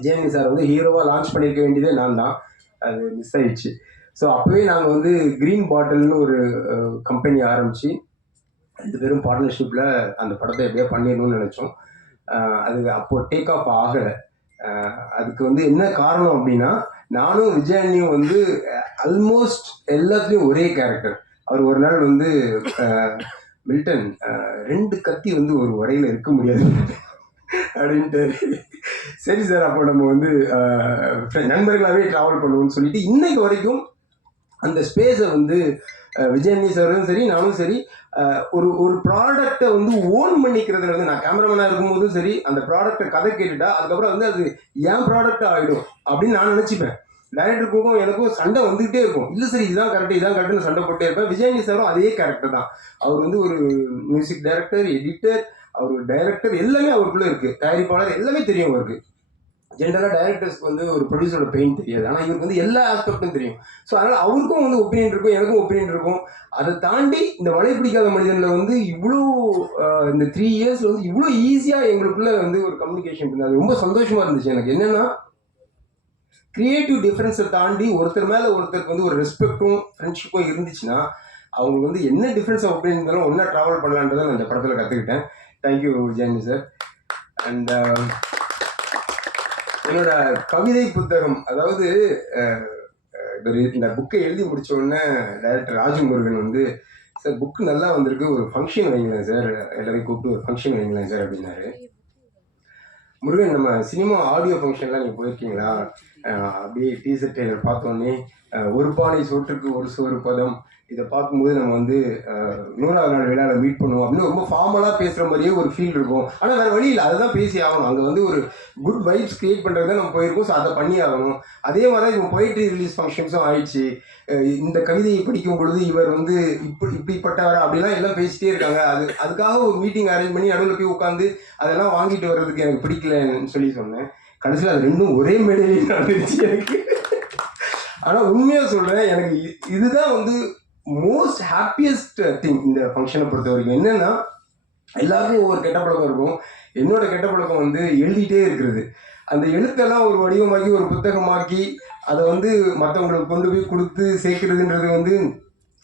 Vijayan sir வந்து ஹீரோவாக launch பண்ணியிருக்க வேண்டியதே நான் தான் அது மிஸ் ஆயிடுச்சு. ஸோ அப்போவே நாங்கள் வந்து க்ரீன் பாட்டில்னு ஒரு கம்பெனி ஆரம்பித்து ரெண்டு பேரும் பார்ட்னர்ஷிப்பில் அந்த படத்தை எப்படியோ பண்ணிடணும்னு நினச்சோம். அது அப்போ டேக் ஆஃப் ஆகலை. அதுக்கு வந்து என்ன காரணம் அப்படின்னா நானும் விஜயண்ணியும் வந்து ஆல்மோஸ்ட் எல்லாத்துலேயும் ஒரே கேரக்டர் அவர் ஒரு நாள் வந்து மில்டன் ரெண்டு கத்தி வந்து ஒரு உரையில் இருக்க முடியாது. அப்படின்ட்டு சரி சார் அப்போ நம்ம வந்து நண்பர்களாகவே ட்ராவல் பண்ணுவோம்னு சொல்லிட்டு இன்னைக்கு வரைக்கும் அந்த ஸ்பேஸை வந்து அஹ், சாரும் சரி நானும் சரி ஒரு ஒரு ப்ராடக்டை வந்து ஓன் பண்ணிக்கிறதுல வந்து நான் கேமராமேனாக இருக்கும்போதும் சரி அந்த ப்ராடக்ட்டை கதை கேட்டுட்டா அதுக்கப்புறம் வந்து அது என் ப்ராடக்ட் ஆகிடும் அப்படின்னு நான் நினச்சிப்பேன். டைரக்டருக்கும் எனக்கும் சண்டை வந்துகிட்டே இருக்கும். இல்லை சரி இதுதான் கரெக்ட் இதுதான் கரெக்ட்னு சண்டை போட்டே இருப்பேன். விஜயண்ணி சாரும் அதே கேரக்டர் தான். அவர் வந்து ஒரு மியூசிக் டைரக்டர் எடிட்டர் அவர் டைரக்டர் எல்லாமே அவருக்குள்ளே இருக்கு. தயாரிப்பாளர் எல்லாமே தெரியும் அவருக்கு. ஜென்ரலாக டைரக்டர்ஸ்க்கு வந்து ஒரு ப்ரொடியூசரோட பெயின் தெரியாது. ஆனால் இவருக்கு வந்து எல்லா ஆஸ்பெக்டும் தெரியும். ஸோ அதனால் அவருக்கும் வந்து ஒப்பீனியன் இருக்கும் எனக்கும் ஒப்பீனியன் இருக்கும். அதை தாண்டி இந்த வலை பிடிக்காத மனிதனில் வந்து இவ்வளோ இந்த த்ரீ இயர்ஸில் வந்து இவ்வளோ ஈஸியாக எங்களுக்குள்ள வந்து ஒரு கம்யூனிகேஷன் இருந்தது அது ரொம்ப சந்தோஷமாக இருந்துச்சு எனக்கு. என்னென்னா கிரியேட்டிவ் டிஃப்ரென்ஸை தாண்டி ஒருத்தர் மேலே ஒருத்தருக்கு வந்து ஒரு ரெஸ்பெக்ட்டும் ஃப்ரெண்ட்ஷிப்பும் இருந்துச்சுன்னா அவங்க வந்து என்ன டிஃப்ரென்ஸ் ஒப்பீனியன் இருந்தாலும் ஒன்றா ட்ராவல் பண்ணலான்றதை நான் இந்த படத்தில் கற்றுக்கிட்டேன் thank you Jayanthi sir and uh, என்னோட கவிதை புத்தகம் அதாவது இந்த புக்கை எழுதி முடித்த உடனே டைரக்டர் ராஜமுருகன் வந்து சார் புக்கு நல்லா வந்திருக்கு ஒரு ஃபங்க்ஷன் வைங்களேன் சார் எல்லாரையும் கூப்பிட்டு ஒரு ஃபங்க்ஷன் வைங்களேன் சார் அப்படின்னாரு. முருகன் நம்ம சினிமா ஆடியோ ஃபங்க்ஷன்லாம் நீங்கள் போயிருக்கீங்களா? அப்படியே டீசர் டெய்லர் பார்த்தோன்னே ஒரு பானை சோற்றுக்கு ஒரு சோறு பதம் இதை பார்க்கும்போது நம்ம வந்து நூறாவது நாள் விழாவில் மீட் பண்ணுவோம் அப்படின்னு ரொம்ப ஃபார்மலாக பேசுகிற மாதிரியே ஒரு ஃபீல் இருக்கும். ஆனால் வேறு வழி இல்லை. அதை தான் பேசி ஆகணும். அங்கே வந்து ஒரு குட் வைப்ஸ் கிரியேட் பண்ணுறது தான் நம்ம போயிருக்கோம். ஸோ அதை பண்ணி ஆகணும். அதே மாதிரி தான் இப்போ பொயிட்ரி ரிலீஸ் ஃபங்க்ஷன்ஸும் ஆயிடுச்சு. இந்த கவிதையை படிக்கும் பொழுது இவர் வந்து இப்படி இப்படிப்பட்டவர் அப்படிலாம் எல்லாம் பேசிட்டே இருக்காங்க. அது அதுக்காக ஒரு மீட்டிங் அரேஞ்ச் பண்ணி நடுவில் போய் உட்காந்து அதெல்லாம் வாங்கிட்டு வர்றதுக்கு எனக்கு பிடிக்கலன்னு சொல்லி சொன்னேன். கடைசியில் அது ரெண்டும் ஒரே மேடையிலேயே நடந்துச்சு எனக்கு. ஆனால் உண்மையாக சொல்கிறேன் எனக்கு இதுதான் வந்து மோஸ்ட் ஹாப்பியஸ்ட் திங் இந்த ஃபங்க்ஷனை பொறுத்த வரைக்கும் என்னென்னா எல்லாருக்கும் ஒவ்வொரு கெட்ட பழக்கம் இருக்கும். என்னோட கெட்ட பழக்கம் வந்து எழுதிட்டே இருக்கிறது. அந்த எழுத்தெல்லாம் ஒரு வடிவமாக்கி ஒரு புத்தகமாக்கி அதை வந்து மற்றவங்களுக்கு கொண்டு போய் கொடுத்து சேர்க்கிறதுன்றது வந்து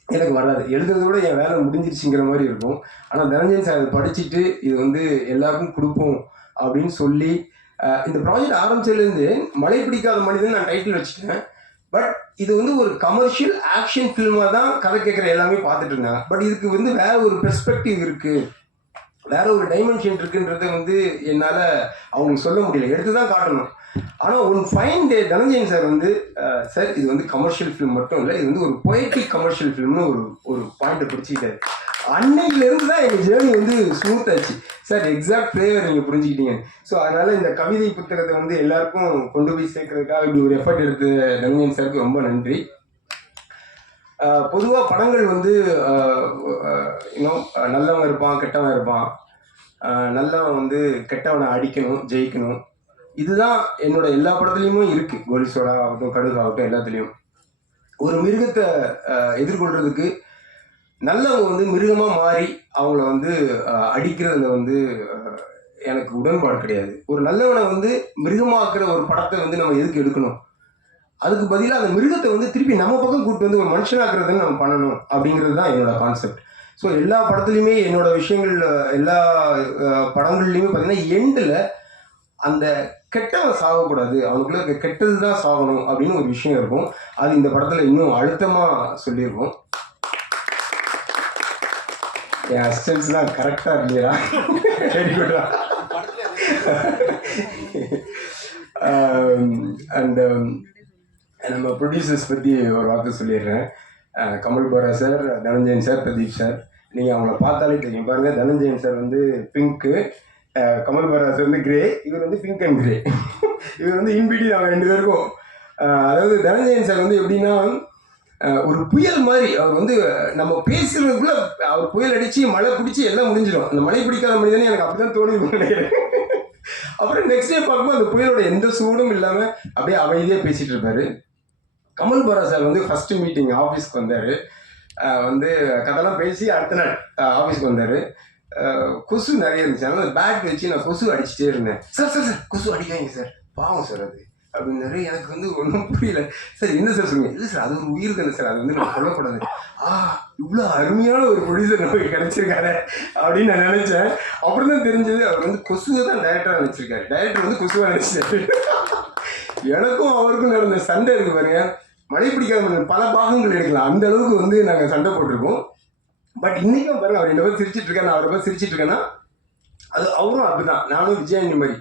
எனக்கு வராது. எழுதுறத விட என் வேலை முடிஞ்சிருச்சுங்கிற மாதிரி இருக்கும். ஆனால் தனஞ்சன் சார் அதை படிச்சுட்டு இது வந்து எல்லாருக்கும் கொடுப்போம் அப்படின்னு சொல்லி இந்த ப்ராஜெக்ட் ஆரம்பிச்சதுலேருந்து மழை பிடிக்காத மனிதன் நான் டைட்டில் வச்சுட்டேன். பட் இது வந்து ஒரு கமர்ஷியல் ஆக்ஷன் ஃபில்மாக தான் கதை கேட்குற எல்லாமே பார்த்துட்டு இருந்தாங்க. பட் இதுக்கு வந்து வேற ஒரு பெர்ஸ்பெக்டிவ் இருக்குது வேற ஒரு டைமென்ஷன் இருக்குன்றத வந்து என்னால் அவங்களுக்கு சொல்ல முடியல. எடுத்து தான் காட்டணும். ஆனால் one fine day Dhananjayan sir வந்து சார் இது வந்து கமர்ஷியல் ஃபிலிம் மட்டும் இல்லை இது வந்து ஒரு பொயட்டிக் கமர்ஷியல் ஃபிலிம்னு ஒரு ஒரு பாயிண்ட்டை பிடிச்சிக்கிட்டாரு. அன்னையிலேருந்து தான் எங்கள் ஜேர்னி வந்து ஸ்மூத் ஆச்சு. சார் எக்ஸாக்ட் ஃப்ளேவர் நீங்கள் புரிஞ்சுக்கிட்டீங்க. ஸோ அதனால் இந்த கவிதை புத்தகத்தை வந்து எல்லாருக்கும் கொண்டு போய் சேர்க்கறதுக்காக இப்படி ஒரு எஃபர்ட் எடுத்து ரங்கன் சாருக்கு ரொம்ப நன்றி. பொதுவாக படங்கள் வந்து இன்னும் நல்லவன் இருப்பான் கெட்டவன் இருப்பான். நல்லவன் வந்து கெட்டவனை அடிக்கணும் ஜெயிக்கணும். இதுதான் என்னோட எல்லா படத்துலையுமே இருக்குது கோலிசோடா ஆகட்டும் கடுகு ஆகட்டும் எல்லாத்துலேயும். ஒரு மிருகத்தை எதிர்கொள்றதுக்கு நல்லவங்க வந்து மிருகமாக மாறி அவங்கள வந்து அடிக்கிறதுல வந்து எனக்கு உடன்பாடு கிடையாது. ஒரு நல்லவனை வந்து மிருகமாக்குற ஒரு படத்தை வந்து நம்ம எதுக்கு எடுக்கணும்? அதுக்கு பதிலாக அந்த மிருகத்தை வந்து திருப்பி நம்ம பக்கம் கூப்பிட்டு வந்து ஒரு மனுஷனாக்குறதுன்னு நம்ம பண்ணணும் அப்படிங்கிறது தான் என்னோட கான்செப்ட் ஸோ எல்லா படத்துலையுமே என்னோட விஷயங்கள் எல்லா படங்கள்லையுமே பார்த்தீங்கன்னா எண்டில் அந்த கெட்டவன் சாகக்கூடாது. அவனுக்குள்ள கெட்டது தான் சாகணும் அப்படின்னு ஒரு விஷயம் இருக்கும். அது இந்த படத்தில் இன்னும் அழுத்தமாக சொல்லியிருக்கோம். என் அசிஸ்டன்ஸ் தான் கரெக்டாக இல்லையா வெரி குட்டா அண்ட் நம்ம ப்ரொடியூசர்ஸ் பற்றி ஒரு வார்த்தை சொல்லிடுறேன். Uh, Kamal Bora sir Dhananjayan sir Pradeep sir நீங்கள் அவங்கள பார்த்தாலே தெரியும். பாருங்கள் தனஞ்சயன் சார் வந்து பிங்க்கு uh, கமல் பராஸ் வந்து கிரே இவர் வந்து பிங்க் அண்ட் கிரே இவர் வந்து இன்பிடி அவங்க ரெண்டு பேருக்கும். Uh, அதாவது தனஞ்சயன் சார் வந்து எப்படின்னா ஒரு புயல் மாதிரி அவர் வந்து நம்ம பேசுறதுக்குள்ள அவர் புயல் அடிச்சு மழை பிடிச்சி எல்லாம் முடிஞ்சிடும். அந்த மழை பிடிக்காத மனிதனே எனக்கு அப்படிதான் தோணி நினைக்கிறேன். அப்புறம் நெக்ஸ்ட் டே பார்க்கும்போது அந்த புயலோட எந்த சூடும் இல்லாமல் அப்படியே அமைதியாக பேசிட்டு இருப்பாரு. கமல் போரா சார் வந்து ஃபர்ஸ்ட் மீட்டிங் ஆஃபீஸ்க்கு வந்தார். வந்து கதெல்லாம் பேசி அடுத்த நாள் ஆஃபீஸ்க்கு வந்தார். கொசு நிறைய இருந்துச்சு. அதனால பேட் வச்சு நான் கொசு அடிச்சுட்டே இருந்தேன். சார் சார் சார் கொசு அடிக்காங்க சார் பாவம் சார் அது. அப்படின்னாரு எனக்கு வந்து ஒன்றும் புரியல. சார் என்ன சார் சொல்லுங்க இல்லை சார் அது ஒரு உயிர் தானே சார். அது வந்து நம்ம சொல்லக்கூடாது. ஆ இவ்வளோ அருமையான ஒரு ப்ரொடியூசர் நமக்கு கிடைச்சிருக்காரு அப்படின்னு நான் நினச்சேன். அப்புறம் தான் தெரிஞ்சது. அவர் வந்து கொசுவை தான் டைரக்டராக நினச்சிருக்காரு டைரக்டர் வந்து கொசுவாக நினச்சிட்டாரு எனக்கும் அவருக்கும் நடந்த சண்டை இருக்கு பாருங்க. மழை பிடிக்காத பல பாகங்கள் எடுக்கலாம். அந்த அளவுக்கு வந்து நாங்கள் சண்டை போட்டிருக்கோம். பட் இன்னைக்கும் பாருங்க அவர் என்ன பேர் சிரிச்சிட்டு இருக்கேன் நான் அவரை பேர் சிரிச்சிட்டு இருக்கேன்னா அது அவரும் அப்படிதான். நானும் விஜயாண்டி மாதிரி.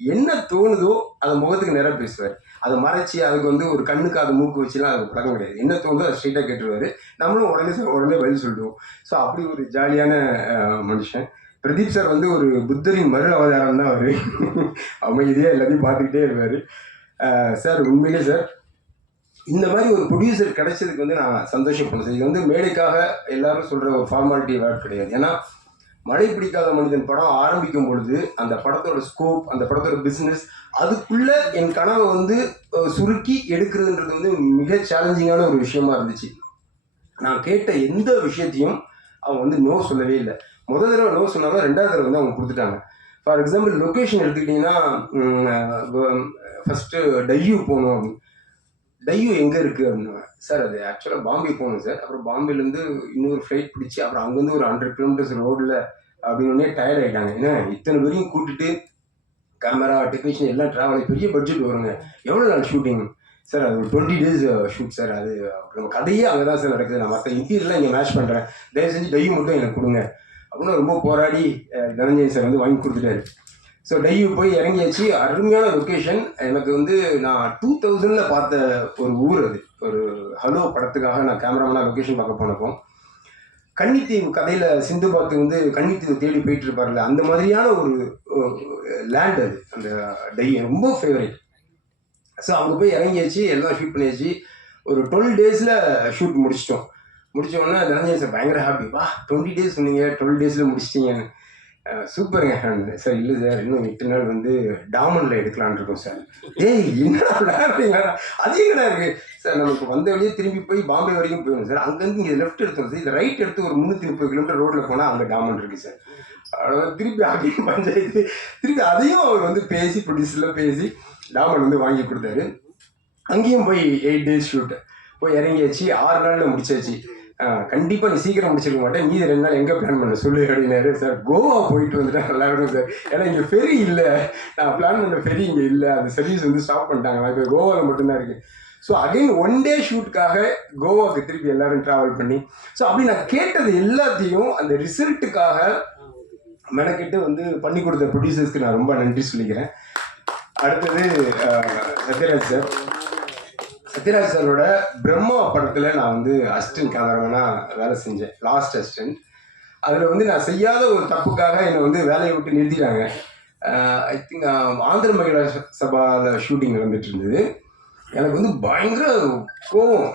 என்ன தோணுதோ அதை முகத்துக்கு நேராக பேசுவார். அதை மறைச்சி அதுக்கு வந்து ஒரு கண்ணுக்கு அது மூக்கு வச்சுலாம் அது பழக்கம் கிடையாது. என்ன தோணுதோ அதை ஸ்ட்ரைட்டாக கேட்டுருவார். நம்மளும் உடனே உடனே பதில் சொல்லிடுவோம். ஸோ அப்படி ஒரு ஜாலியான மனுஷன். பிரதீப் சார் வந்து ஒரு புத்தரின் மறு அவதாரம் தான் அவர். அமைதியாக எல்லாத்தையும் பார்த்துக்கிட்டே இருப்பார். சார் உண்மையிலே சார் இந்த மாதிரி ஒரு ப்ரொடியூசர் கிடைச்சதுக்கு வந்து நான் சந்தோஷப்படுறேன். சார் இது வந்து மேடைக்காக எல்லாரும் சொல்கிற ஒரு ஃபார்மாலிட்டி வேர்ட் கிடையாது. ஏன்னா மழை பிடிக்காத மனிதன் படம் ஆரம்பிக்கும் பொழுது அந்த படத்தோட ஸ்கோப் அந்த படத்தோட பிஸ்னஸ் அதுக்குள்ள என் கனவை வந்து சுருக்கி எடுக்கிறதுன்றது வந்து மிக சேலஞ்சிங்கான ஒரு விஷயமா இருந்துச்சு. நான் கேட்ட எந்த விஷயத்தையும் அவங்க வந்து நோ சொல்லவே இல்லை. முதல் தடவை நோ சொன்னாங்க ரெண்டாவது தடவை வந்து அவங்க கொடுத்துட்டாங்க. ஃபார் எக்ஸாம்பிள் லொக்கேஷன் எடுத்துக்கிட்டிங்கன்னா ஃபஸ்ட்டு டையூ போகணும் அப்படின்னு. டையூ எங்கே இருக்குது அப்படின்னு சார் அது ஆக்சுவலாக பாம்பே போகணும் சார். அப்புறம் பாம்பேலேருந்து இன்னொரு ஃப்ளைட் பிடிச்சி அப்புறம் அங்கேருந்து ஒரு ஹண்ட்ரட் கிலோமீட்டர்ஸ் ரோடில் அப்படின்னு டயர்ட் ஆகிட்டாங்க ஏன்னா இத்தனை பேரையும் கூட்டிட்டு கேமரா டெக்னீஷியன் எல்லாம் ட்ராவல் பெரிய பட்ஜெட் வருங்க. எவ்வளோ நாள் ஷூட்டிங் சார் அது ஒரு டுவெண்ட்டி டேஸ் ஷூட் சார். அது நம்ம கதையே அங்கே தான் சார் நடக்குது. நான் மற்ற இன்டீரியர்லாம் இங்கே மேட்ச் பண்ணுறேன் தயவு செஞ்சு டையூ மட்டும் எனக்கு கொடுங்க. அப்படின்னு ரொம்ப போராடி அஹ், தனஞ்சயன் சார். வந்து வாங்கி கொடுத்துட்டாரு. ஸோ டையூ போய் இறங்கியாச்சு அருமையான லொக்கேஷன் எனக்கு வந்து நான் டூ தௌசண்டில் பார்த்த ஒரு ஊர் அது. ஒரு ஹலோ படத்துக்காக நான் கேமராமேனாக லொக்கேஷன் பார்க்க போனப்போ கன்னித்தீவு கதையில் சிந்து பாத்து வந்து கன்னித்தீவு தேடி போயிட்டு இருப்பார்ல அந்த மாதிரியான ஒரு லேண்ட் அது. அந்த டை ரொம்ப ஃபேவரேட் ஸோ அங்கே போய் இறங்கியாச்சு எல்லாம் ஷூட் பண்ணியாச்சு ஒரு டுவெல் டேஸில் ஷூட் முடிச்சிட்டோம். முடித்த உடனே தனஞ்சயன் சார் பயங்கர ஹாப்பி வா டுவெண்ட்டி டேஸ் சொன்னீங்க டுவெல் டேஸில் முடிச்சிட்டீங்கன்னு. சூப்பருங்க சார் இல்லை சார் இன்னும் எட்டு நாள் வந்து டாமனில் எடுக்கலான்னு இருக்கோம் சார். ஏய் என்னடா விளையாடுறீங்களா அது எங்கடா இருக்கு சார் நமக்கு வந்த வழியே திரும்பி போய் பாம்பே வரைக்கும் போயிடும் சார். அங்கேருந்து இங்கே லெஃப்ட் எடுத்தோம் சார். இந்த ரைட் எடுத்து ஒரு முந்நூற்றி முப்பது கிலோமீட்டர் ரோட்டில் போனால் அங்கே டாமன் இருக்கு சார். திருப்பி அதையும் பஞ்சாயத்து. திருப்பி அதையும் அவர் வந்து பேசி ப்ரொடியூசரில் பேசி டாமன் வந்து வாங்கி கொடுத்தாரு. அங்கேயும் போய் எயிட் டேஸ் ஷூட் போய் இறங்கியாச்சு. ஆறு நாளில் முடிச்சாச்சு. கண்டிப்பாக நீ சீக்கிரம் முடிச்சிருக்க மாட்டேன். மீதி ரெண்டு நாள் எங்கே பிளான் பண்ண? சொல்லு அப்படின்னாரு. சார் கோவா போயிட்டு வந்துட்டா நல்லா இருக்கும் சார். ஏன்னா இங்கே ஃபெரி இல்லை. நான் பிளான் பண்ண ஃபெரி இங்கே இல்லை. அந்த சர்வீஸ் வந்து ஸ்டாப் பண்ணிட்டாங்க. இப்போ கோவாவில் மட்டும்தான் இருக்கு. ஸோ அகைன் ஒன் டே ஷூட்காக கோவாவுக்கு திருப்பி எல்லாரும் ட்ராவல் பண்ணி. ஸோ அப்படி நான் கேட்டது எல்லாத்தையும் அந்த ரிசல்ட்டுக்காக மெனக்கிட்டு வந்து பண்ணி கொடுத்த ப்ரொடியூசர்ஸ்க்கு நான் ரொம்ப நன்றி சொல்லிக்கிறேன். அடுத்தது சத்யராஜ் சார். சத்யராஜ் சாரோட பிரம்மா படத்தில் நான் வந்து அசிஸ்டன்ட் கேமராமேனாக வேலை செஞ்சேன். லாஸ்ட் அசிஸ்டன்ட் அதில் வந்து நான் செய்யாத ஒரு தப்புக்காக என்னை வந்து வேலையை விட்டு நிறுத்திட்டாங்க. ஐ திங்க் ஆந்திர மகிழா சபாவில் ஷூட்டிங் நடந்துட்டு இருந்தது. எனக்கு வந்து பயங்கர கோவம்.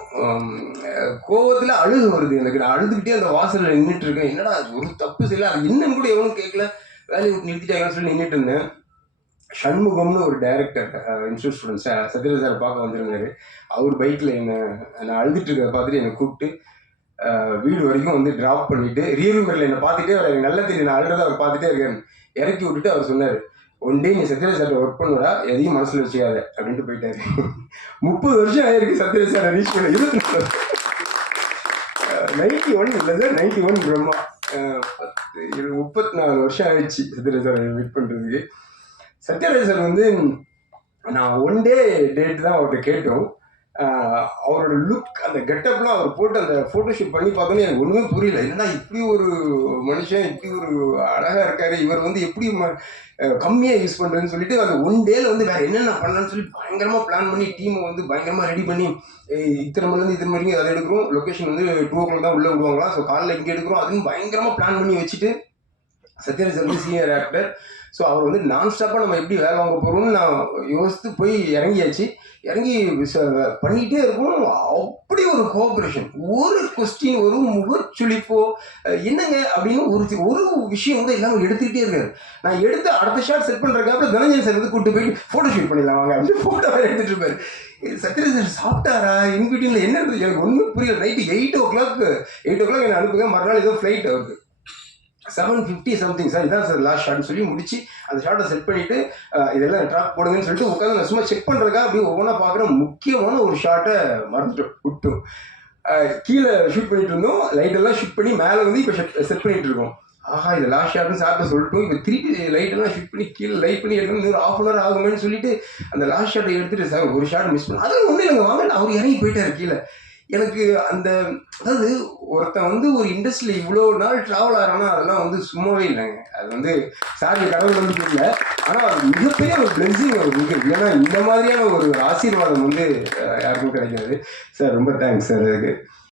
கோவத்தில் அழுகு வருது எனக்கு. நான் அழுதுகிட்டே அந்த வாசலில் நின்றுட்டு இருக்கேன். என்னடா அது ஒரு தப்பு செய்யல? அது என்னன்னு கூட எவனும் கேட்கல வேலையை விட்டு நிறுத்திட்டாங்கன்னு சொல்லி நின்றுட்டு இருந்தேன். சண்முகம்னு ஒரு director institute student Sathyaraj sir பார்க்க வந்திருந்தாரு. அவர் பைக்கில் என்னை நான் அழுதுட்டு இருக்கிறத பார்த்துட்டு என்னை கூப்பிட்டு வீடு வரைக்கும் வந்து ட்ராப் பண்ணிட்டு ரியல் என்னை பார்த்துட்டே அவர் எனக்கு நல்லா தெரியும் நான் அழுகிறத அவர் பார்த்துட்டே இருக்கேன் இறக்கி விட்டுட்டு அவர் சொன்னார். ஒன் டே நீ சத்யராஜ் சார் ஒர்க் பண்ணுடா எதையும் மனசில் வச்சுக்காத அப்படின்ட்டு போயிட்டாரு. முப்பது வருஷம் ஆயிருக்கு சத்யராஜ் சார் ரீச் பண்ண இருபத்தி நைன்டி ஒன் இல்லை சார் நைன்டி ஒன் பிரம்மா இரு முப்பத்தி நாலு வருஷம் ஆயிடுச்சு சத்யராஜ் சார் மீட் பண்ணுறதுக்கு சத்யராஜ் சார் வந்து நான் ஒன் டே டேட் தான் அவர்கிட்ட கேட்டோம். அவரோட லுக் அந்த கெட்டப்லாம் அவர் போட்டு அந்த ஃபோட்டோஷூட் பண்ணி பார்த்தோன்னே எனக்கு ஒன்றுமே புரியல. என்னடா இப்படி ஒரு மனுஷன் இப்படி ஒரு அழகாக இருக்காரு இவர் வந்து எப்படி கம்மியாக யூஸ் பண்ணுறேன்னு சொல்லிட்டு அந்த ஒன் டேல வந்து வேறு என்னென்ன பண்ணலாம்னு சொல்லி பயங்கரமாக பிளான் பண்ணி டீமை வந்து பயங்கரமாக ரெடி பண்ணி இத்தனை மணிலேருந்து இத்தனை மணிக்கு அதை எடுக்கிறோம். லொக்கேஷன் வந்து டூ ஓ கிளாக் தான் உள்ளே விடுவாங்களாம் ஸோ காலையில் இங்கே எடுக்கிறோம். அதுன்னு பயங்கரமாக பிளான் பண்ணி வச்சுட்டு சத்யராஜ் வந்து சீனியர் ஆக்டர் ஸோ அவர் வந்து நான் ஸ்டாப்பாக நம்ம எப்படி வேலை வாங்க போகிறோம்னு நான் யோசித்து போய் இறங்கியாச்சு. இறங்கி பண்ணிகிட்டே இருக்கணும் அப்படி ஒரு கோஆப்ரேஷன் ஒரு கொஸ்டின் ஒரு முகச்சுளிப்போ என்னங்க அப்படின்னு ஒரு ஒரு விஷயம் வந்து எல்லாம் எடுத்துக்கிட்டே இருக்காரு. நான் எடுத்து அடுத்த ஷாட் செட் பண்ணுறதுக்காக தனஞ்சன் சார் வந்து கூப்பிட்டு போயிட்டு ஃபோட்டோ ஷூட் பண்ணிடலாம் வாங்க அப்படின்னு ஃபோட்டோ எடுத்துகிட்டு இருப்பாரு. இது சத்யராஜ் சார் சாப்பிட்டாரா? இன்பிட்டியில் என்ன இருந்தது எனக்கு ஒன்றும் புரியல. Night eight o'clock eight o'clock என்னை அனுப்புங்க. மறுநாள் ஏதோ ஃப்ளைட் அவருக்கு. செவன் ஃபிஃப்டி சம்திங் சார் இதான் சார் லாஸ்ட் ஷாட்னு சொல்லி முடிச்சு அந்த ஷாட்டை செட் பண்ணிட்டு இதெல்லாம் ட்ராப் போடுங்கன்னு சொல்லிட்டு உட்காந்து நான் சும்மா செக் பண்ணுறதுக்காக அப்படியே ஒவ்வொன்றா பார்க்குற முக்கியமான ஒரு ஷாட்டை மறந்துட்டோம் விட்டோம். கீழே ஷூட் பண்ணிட்டு இருந்தோம். லைட்டெல்லாம் ஷூட் பண்ணி மேலே வந்து இப்போ செட் பண்ணிட்டு இருக்கோம். ஆஹா இது லாஸ்ட் ஷாட்னு சாப்பிட்டு சொல்லிட்டோம். இப்போ திருப்பி லைட்டெல்லாம் ஷூட் பண்ணி கீழே லைட் பண்ணி எடுக்கணும் இன்னும் ஆஃப் அன் ஹவர் ஆகுமேன்னு சொல்லிட்டு அந்த லாஸ்ட் ஷாட்டை எடுத்துட்டு சார் ஒரு ஷாட் மிஸ் பண்ணோம் அதுவும் ஒன்றும் இல்லைங்க வாங்க அவர் இறங்கி போயிட்டார் கீழே. எனக்கு அந்த அதாவது ஒருத்தன் வந்து ஒரு இண்டஸ்ட்ரியில் இவ்வளோ நாள் ட்ராவல் ஆகிறானா அதெல்லாம் வந்து சும்மாவே இல்லைங்க. அது வந்து சாரி கடவுள் வந்து இல்லை ஆனால் அது மிகப்பெரிய ஒரு பிளெஸிங் அவருக்கு ஏன்னா இந்த மாதிரியான ஒரு ஆசீர்வாதம் வந்து யாருக்கும் கிடைக்காது. சார் ரொம்ப தேங்க்ஸ் சார் அதுக்கு.